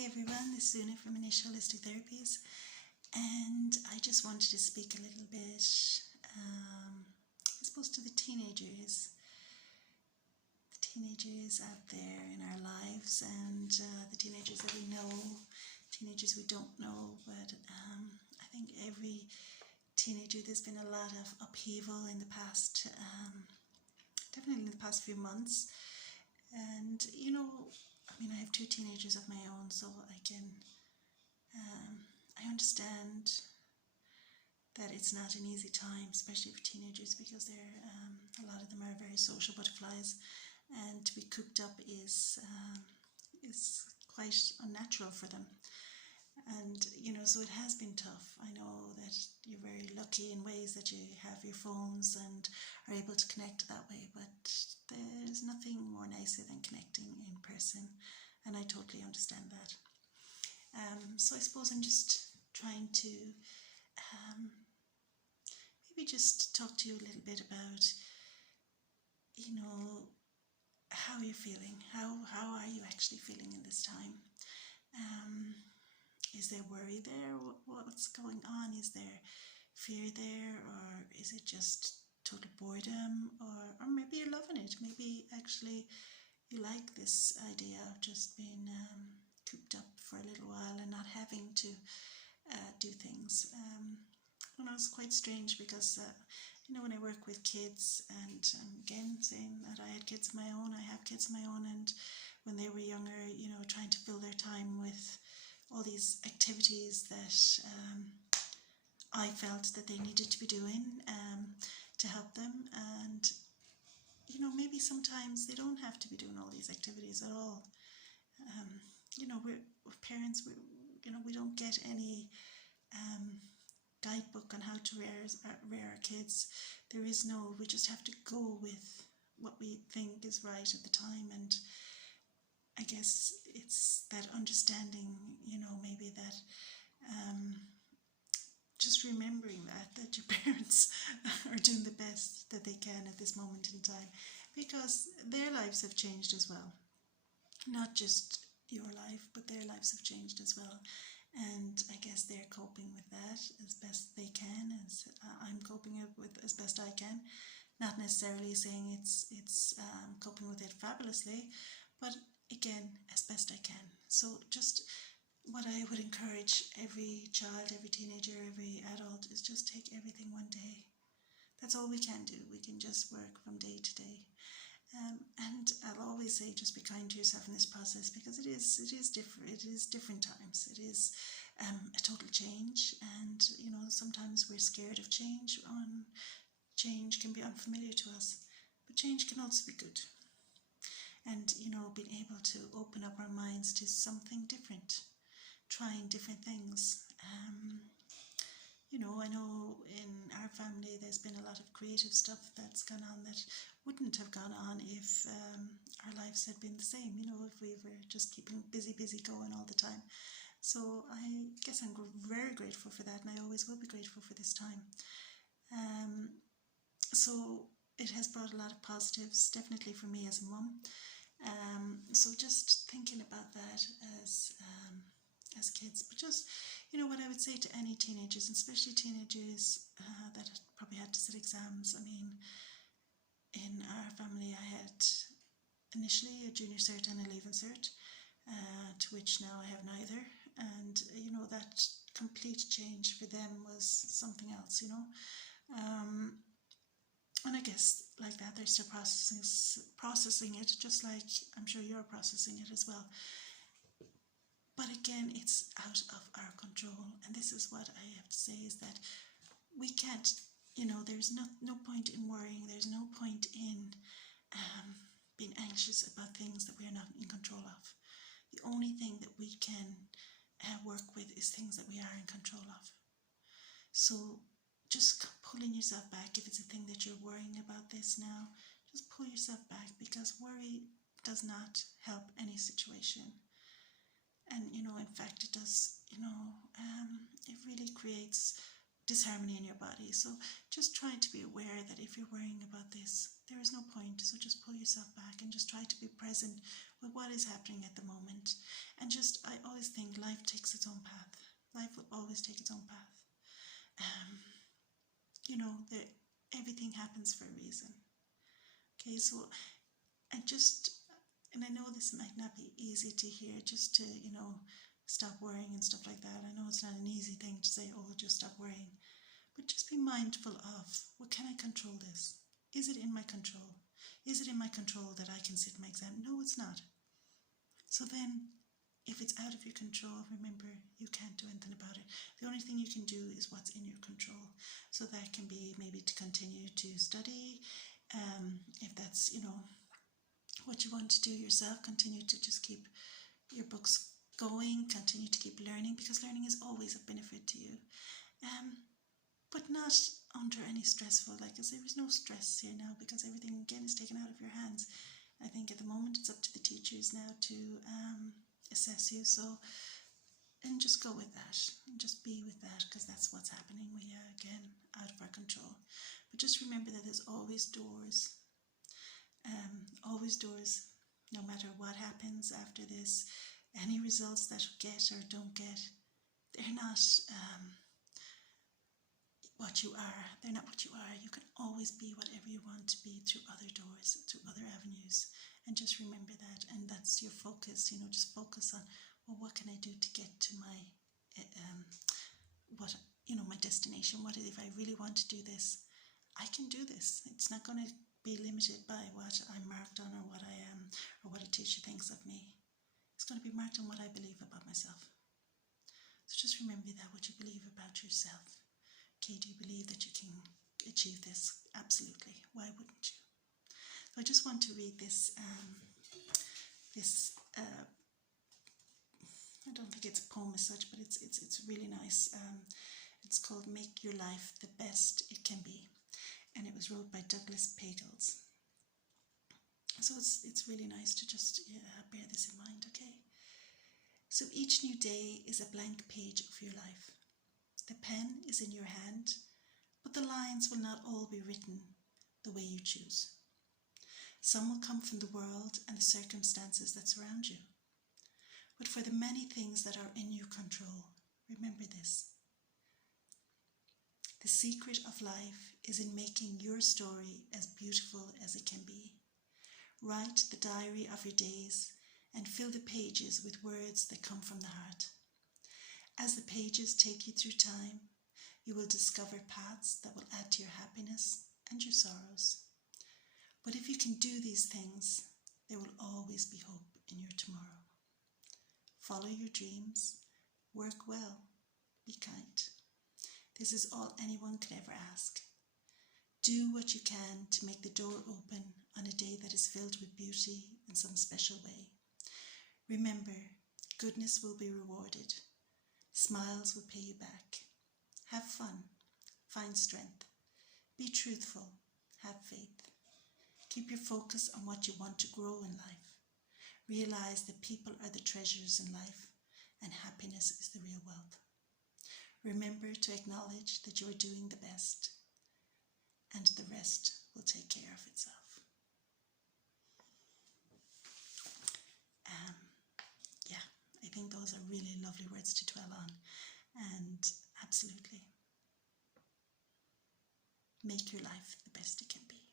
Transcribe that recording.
Hi everyone, this is Una from Initial Holistic Therapies, and I just wanted to speak a little bit, I suppose, to the teenagers out there in our lives, and the teenagers that we know, teenagers we don't know, but I think every teenager, there's been a lot of upheaval in the past, definitely in the past few months, and I have two teenagers of my own, so I understand that it's not an easy time, especially for teenagers, because a lot of them are very social butterflies, and to be cooped up is quite unnatural for them. And so it has been tough. I know that you're very lucky in ways that you have your phones and are able to connect that way, but there's nothing more nicer than connecting in person, and I totally understand that. So I suppose I'm just trying to maybe just talk to you a little bit about how you're feeling. How are you actually feeling in this time? Is there worry there? What's going on? Is there fear there, or is it just total boredom, or maybe you're loving it? Maybe actually you like this idea of just being cooped up for a little while and not having to do things. It's quite strange because when I work with kids, and again saying that I had kids of my own, I have kids of my own, and when they were younger, trying to fill their time with all these activities that I felt that they needed to be doing to help them, and maybe sometimes they don't have to be doing all these activities at all. We're parents, we don't get any guidebook on how to rear our kids. There is no, we just have to go with what we think is right at the time, and I guess it's that understanding, maybe that just remembering that your parents are doing the best that they can at this moment in time, because their lives have changed as well. Not just your life, but their lives have changed as well. And I guess they're coping with that as best they can, as I'm coping with as best I can. Not necessarily saying it's coping with it fabulously, but again, as best I can. So just what I would encourage every child, every teenager, every adult is just take everything one day. That's all we can do. We can just work from day to day. And I'll always say, just be kind to yourself in this process, because it is different. It is different times. It is a total change, and sometimes we're scared of change. Change can be unfamiliar to us, but change can also be good. And being able to open up our minds to something different, trying different things. I know in our family there's been a lot of creative stuff that's gone on that wouldn't have gone on if our lives had been the same, if we were just keeping busy going all the time. So I guess I'm very grateful for that, and I always will be grateful for this time. So it has brought a lot of positives, definitely for me as a mum. So just thinking about that as kids, but just what I would say to any teenagers, and especially teenagers that probably had to sit exams. I mean, in our family I had initially a junior cert and a leaving cert, to which now I have neither, and that complete change for them was something else. And I guess like that they're still processing it, just like I'm sure you're processing it as well. But again, it's out of our control, and this is what I have to say, is that we can't, there's no point in worrying, there's no point in being anxious about things that we are not in control of. The only thing that we can work with is things that we are in control of. So just pulling yourself back, if it's a thing that you're worrying about this now, just pull yourself back, because worry does not help any situation. And in fact it does, it really creates disharmony in your body. So just try to be aware that if you're worrying about this, there is no point. So just pull yourself back and just try to be present with what is happening at the moment. And just, I always life takes its own path. Life will always take its own path. You know, everything happens for a reason. Okay, so and I know this might not be easy to hear, just to, you know, stop worrying and stuff like that. I know it's not an easy thing to say, oh, just stop worrying. But just be mindful of, well, can I control this? Is it in my control? Is it in my control that I can sit my exam? No, it's not. So then, if it's out of your control, remember, you can't do anything about it. The only thing you can do is what's in your control. So that can be maybe to continue to study. If that's, you know, what you want to do yourself, continue to just keep your books going, continue to keep learning, because learning is always a benefit to you. But not under any stressful, like, because there is no stress here now, because everything again is taken out of your hands. I think at the moment it's up to the teachers now to assess you, so, and just go with that, and just be with that, because that's what's happening. We are again out of our control. But just remember that there's always doors, no matter what happens after this. Any results that you get or don't get, they're not what you are. They're not what you are. You can always be whatever you want to be through other doors, through other avenues. And just remember that. And that's your focus, you know, just focus on, well, what can I do to get to my, my destination? What if I really want to do this? I can do this. It's not going to be limited by what I'm marked on, or what I am, or what a teacher thinks of me. It's going to be marked on what I believe about myself. So just remember that, what you believe about yourself. Okay, do you believe that you can achieve this? Absolutely. Why wouldn't you? So I just want to read this. I don't think it's a poem as such, but it's really nice. It's called "Make Your Life the Best It Can Be," and it was wrote by Douglas Pagels. So it's really nice to just bear this in mind. Okay. So each new day is a blank page of your life. The pen is in your hand, but the lines will not all be written the way you choose. Some will come from the world and the circumstances that surround you. But for the many things that are in your control, remember this. The secret of life is in making your story as beautiful as it can be. Write the diary of your days and fill the pages with words that come from the heart. As the pages take you through time, you will discover paths that will add to your happiness and your sorrows. But if you can do these things, there will always be hope in your tomorrow. Follow your dreams, work well, be kind. This is all anyone could ever ask. Do what you can to make the door open on a day that is filled with beauty in some special way. Remember, goodness will be rewarded. Smiles will pay you back. Have fun. Find strength. Be truthful. Have faith. Keep your focus on what you want to grow in life. Realize that people are the treasures in life, and happiness is the real wealth. Remember to acknowledge that you are doing the best, and the rest will take care of itself. I think those are really lovely words to dwell on, and absolutely make your life the best it can be.